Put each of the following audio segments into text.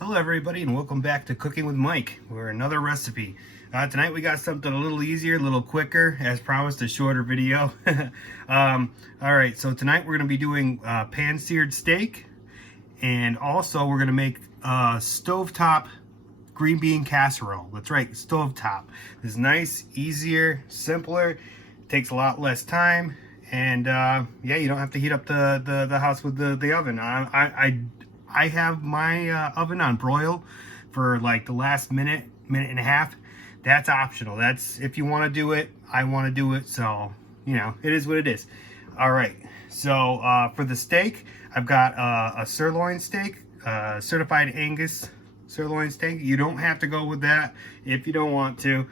Hello everybody and welcome back to Cooking with Mike. We're another recipe. Tonight we got something a little easier, a little quicker, as promised, a shorter video. Alright, so tonight we're going to be doing pan-seared steak, and also we're going to make stovetop green bean casserole. That's right, stovetop. It's nice, easier, simpler, takes a lot less time, and yeah, you don't have to heat up the house with the oven. I have my oven on broil for like the last minute and a half. That's optional. That's if you want to do it. I want to do it, so you know, it is what it is. All right, so for the steak, I've got a sirloin steak, certified Angus sirloin steak. You don't have to go with that if you don't want to.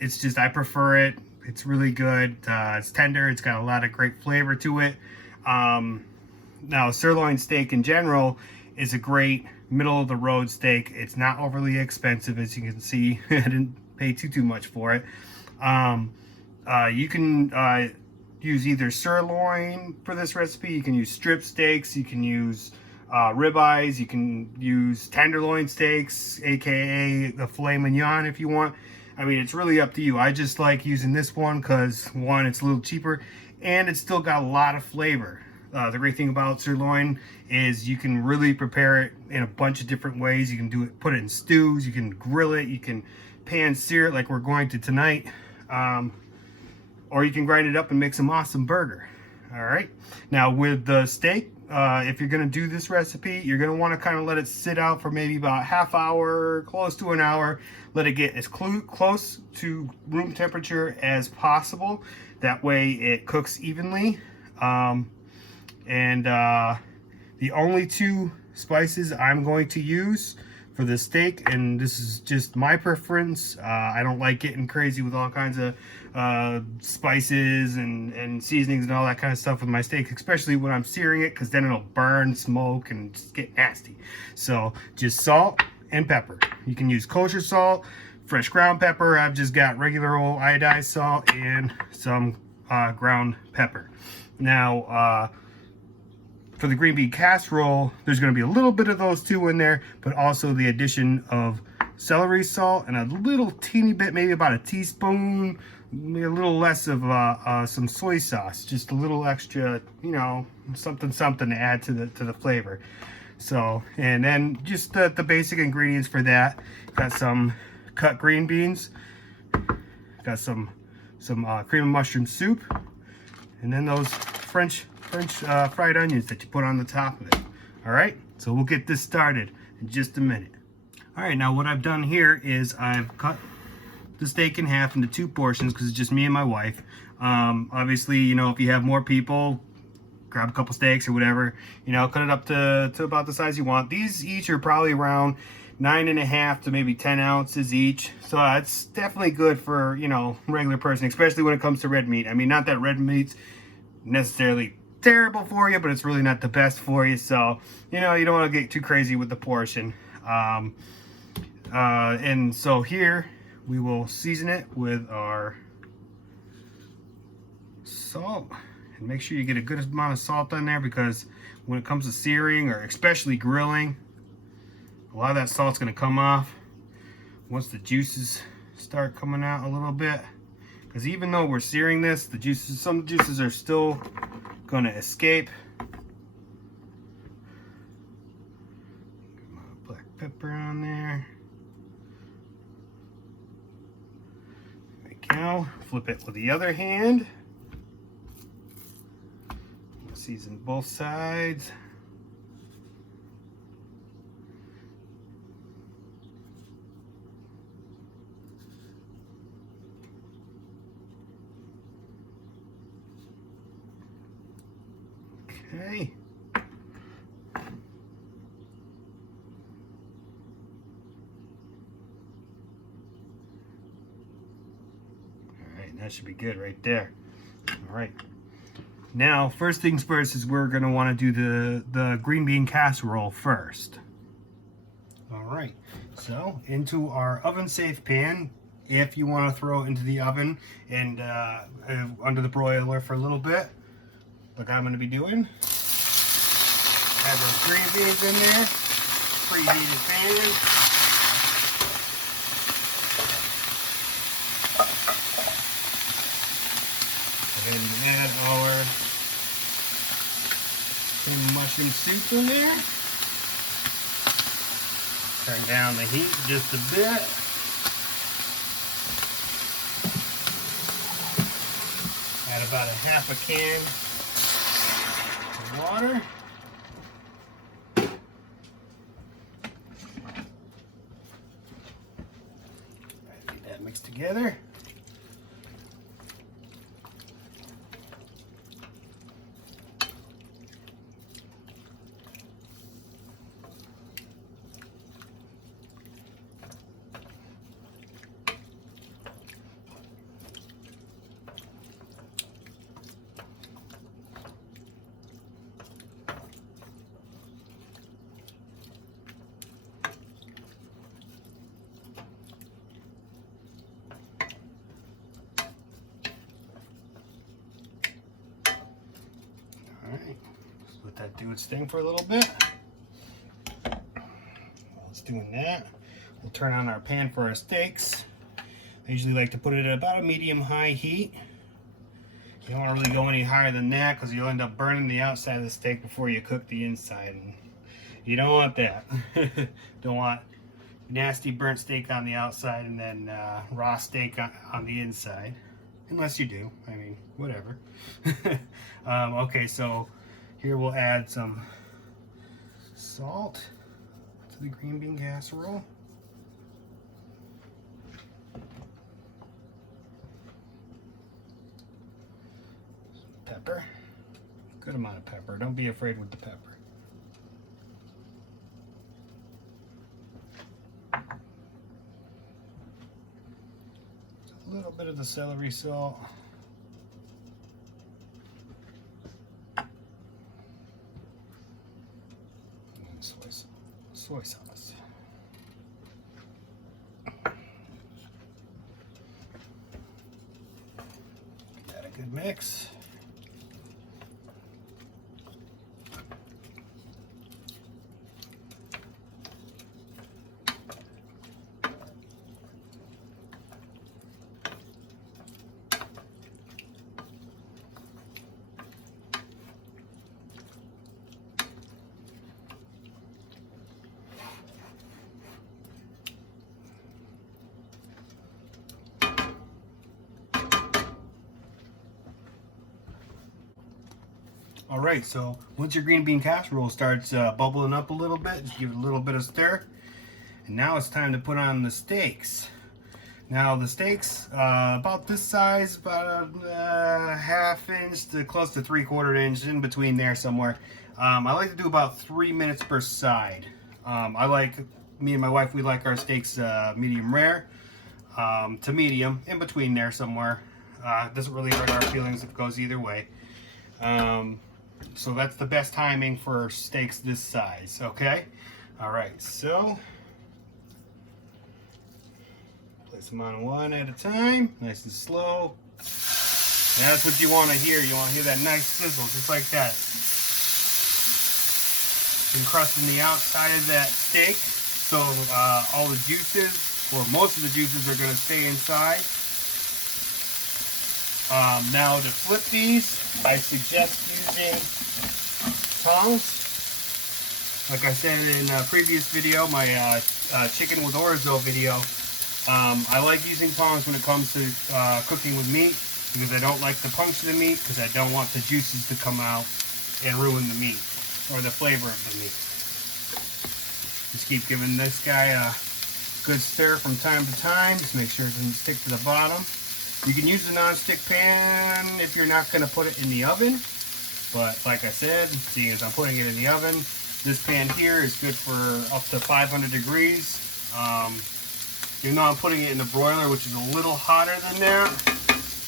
It's just I prefer it. It's really good. It's tender. It's got a lot of great flavor to it. Now, sirloin steak in general is a great middle-of-the-road steak. It's not overly expensive, as you can see. I didn't pay too much for it. You can use either sirloin for this recipe. You can use strip steaks. You can use ribeyes. You can use tenderloin steaks, aka the filet mignon, if you want. I mean, it's really up to you. I just like using this one because, one, it's a little cheaper, and it's still got a lot of flavor. The great thing about sirloin is you can really prepare it in a bunch of different ways. You can do it, put it in stews, you can grill it, you can pan sear it like we're going to tonight, or you can grind it up and make some awesome burger. All right. Now with the steak, if you're going to do this recipe, you're going to want to kind of let it sit out for maybe about half hour, close to an hour. Let it get as close to room temperature as possible. That way it cooks evenly. The only two spices I'm going to use for the steak, and this is just my preference, I don't like getting crazy with all kinds of spices and seasonings and all that kind of stuff with my steak, especially when I'm searing it, because then it'll burn, smoke, and just get nasty. So just salt and pepper. You can use kosher salt, fresh ground pepper. I've just got regular old iodized salt and some ground pepper. Now, for the green bean casserole, there's going to be a little bit of those two in there, but also the addition of celery salt and a little teeny bit, maybe about a teaspoon, maybe a little less of some soy sauce, just a little extra, you know, something to add to the flavor. So, and then just the basic ingredients for that. Got some cut green beans, got some cream of mushroom soup, and then those French fried onions that you put on the top of it. All right, so we'll get this started in just a minute. All right, now what I've done here is I've cut the steak in half into two portions because it's just me and my wife. Obviously, you know, if you have more people, grab a couple steaks or whatever, you know, cut it up to about the size you want. These each are probably around 9.5 to maybe 10 ounces each. So it's definitely good for, you know, regular person, especially when it comes to red meat. I mean, not that red meat's necessarily terrible for you, but it's really not the best for you. So, you know, you don't want to get too crazy with the portion. And so here we will season it with our salt, and make sure you get a good amount of salt on there, because when it comes to searing or especially grilling, a lot of that salt's going to come off once the juices start coming out a little bit. Because even though we're searing this, some juices are still going to escape. Get my black pepper on there. There we go. Flip it with the other hand. Season both sides. Okay. Alright, that should be good right there. Alright. Now, first things first is we're going to want to do the green bean casserole first. Alright, so into our oven safe pan, if you want to throw it into the oven and under the broiler for a little bit, like I'm going to be doing. Add those green beans in there. preheated pan. Go ahead and add our mushroom soup in there. Turn down the heat just a bit. Add about a half a can of water. Get that mixed together. Alright, let's let that do its thing for a little bit. While it's doing that, we'll turn on our pan for our steaks. I usually like to put it at about a medium-high heat. You don't want to really go any higher than that because you'll end up burning the outside of the steak before you cook the inside. And you don't want that. Don't want nasty burnt steak on the outside and then raw steak on the inside. Unless you do. I mean, whatever. Okay, so here we'll add some salt to the green bean casserole. Pepper. Good amount of pepper. Don't be afraid with the pepper. A little bit of the celery salt. And soy sauce. Give that a good mix. All right, so once your green bean casserole starts bubbling up a little bit, just give it a little bit of stir. And now it's time to put on the steaks. Now the steaks, about this size, about a ½ inch to close to 3/4 inch, in between there somewhere. I like to do about 3 minutes per side. Me and my wife, we like our steaks medium rare to medium, in between there somewhere. It doesn't really hurt our feelings if it goes either way. So that's the best timing for steaks this size, okay? All right, so place them on one at a time, nice and slow. And that's what you want to hear. You want to hear that nice sizzle, just like that. Encrusting the outside of that steak, so all the juices, or most of the juices, are going to stay inside. Now to flip these, I suggest using tongs. Like I said in a previous video, my chicken with orzo video, I like using tongs when it comes to cooking with meat, because I don't like to puncture the meat, because I don't want the juices to come out and ruin the meat, or the flavor of the meat. Just keep giving this guy a good stir from time to time, just make sure it doesn't stick to the bottom. You can use a non-stick pan if you're not going to put it in the oven, but like I said, seeing as I'm putting it in the oven, this pan here is good for up to 500 degrees. Even though I'm putting it in the broiler, which is a little hotter than that,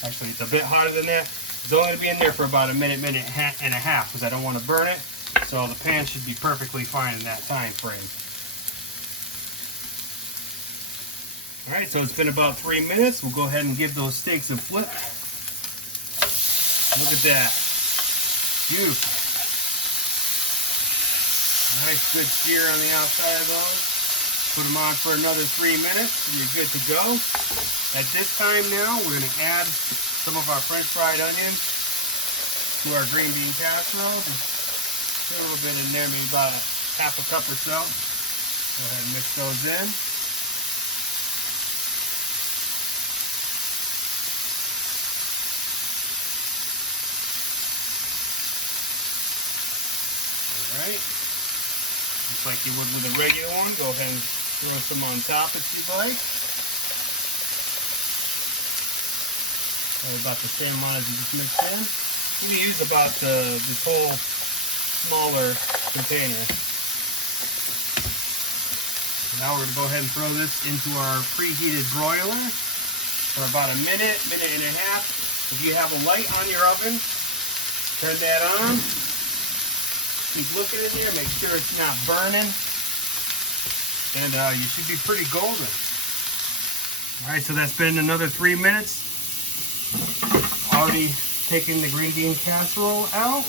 actually it's a bit hotter than that, it's only going to be in there for about a minute and a half, because I don't want to burn it, so the pan should be perfectly fine in that time frame. Alright, so it's been about 3 minutes. We'll go ahead and give those steaks a flip. Look at that. Beautiful. Nice good sear on the outside of those. Put them on for another 3 minutes and you're good to go. At this time now, we're going to add some of our French fried onions to our green bean casserole. Just put a little bit in there, maybe about half a cup or so. Go ahead and mix those in. Alright. Just like you would with a regular one, go ahead and throw some on top if you'd like. Probably about the same amount as you just mixed in. You can use about this whole smaller container. Now we're going to go ahead and throw this into our preheated broiler for about a minute, minute and a half. If you have a light on your oven, turn that on. Keep looking in there, make sure it's not burning. And you should be pretty golden. Alright, so that's been another 3 minutes. Already taking the green bean casserole out.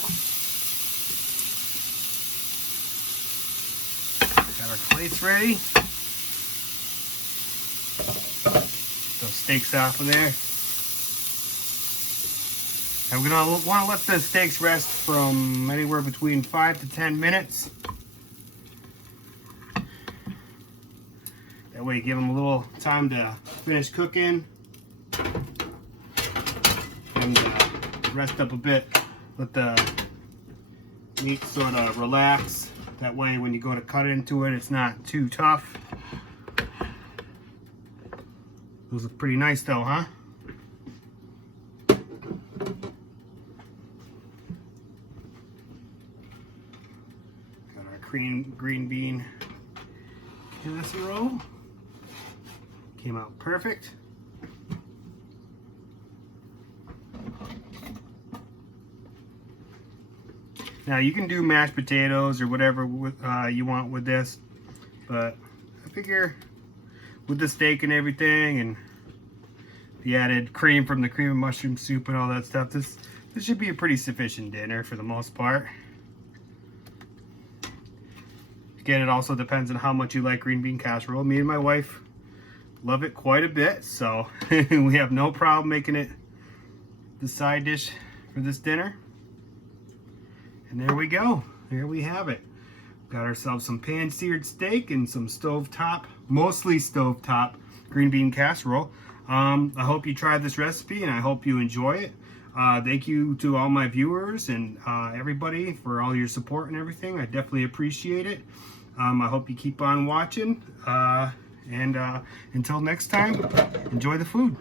Got our plates ready. Those steaks off of there. And we're going to want to let the steaks rest from anywhere between 5 to 10 minutes. That way you give them a little time to finish cooking and rest up a bit. Let the meat sort of relax. That way when you go to cut into it, it's not too tough. Those look pretty nice though, huh? Got our green bean casserole. Came out perfect. Now you can do mashed potatoes or whatever you want with this, but I figure with the steak and everything and the added cream from the cream of mushroom soup and all that stuff, this should be a pretty sufficient dinner for the most part. Again, it also depends on how much you like green bean casserole. Me and my wife love it quite a bit, so we have no problem making it the side dish for this dinner. And there we go. There we have it. Got ourselves some pan-seared steak and some stovetop, mostly stovetop, green bean casserole. I hope you tried this recipe and I hope you enjoy it. Thank you to all my viewers and everybody for all your support and everything. I definitely appreciate it. I hope you keep on watching. And until next time, enjoy the food.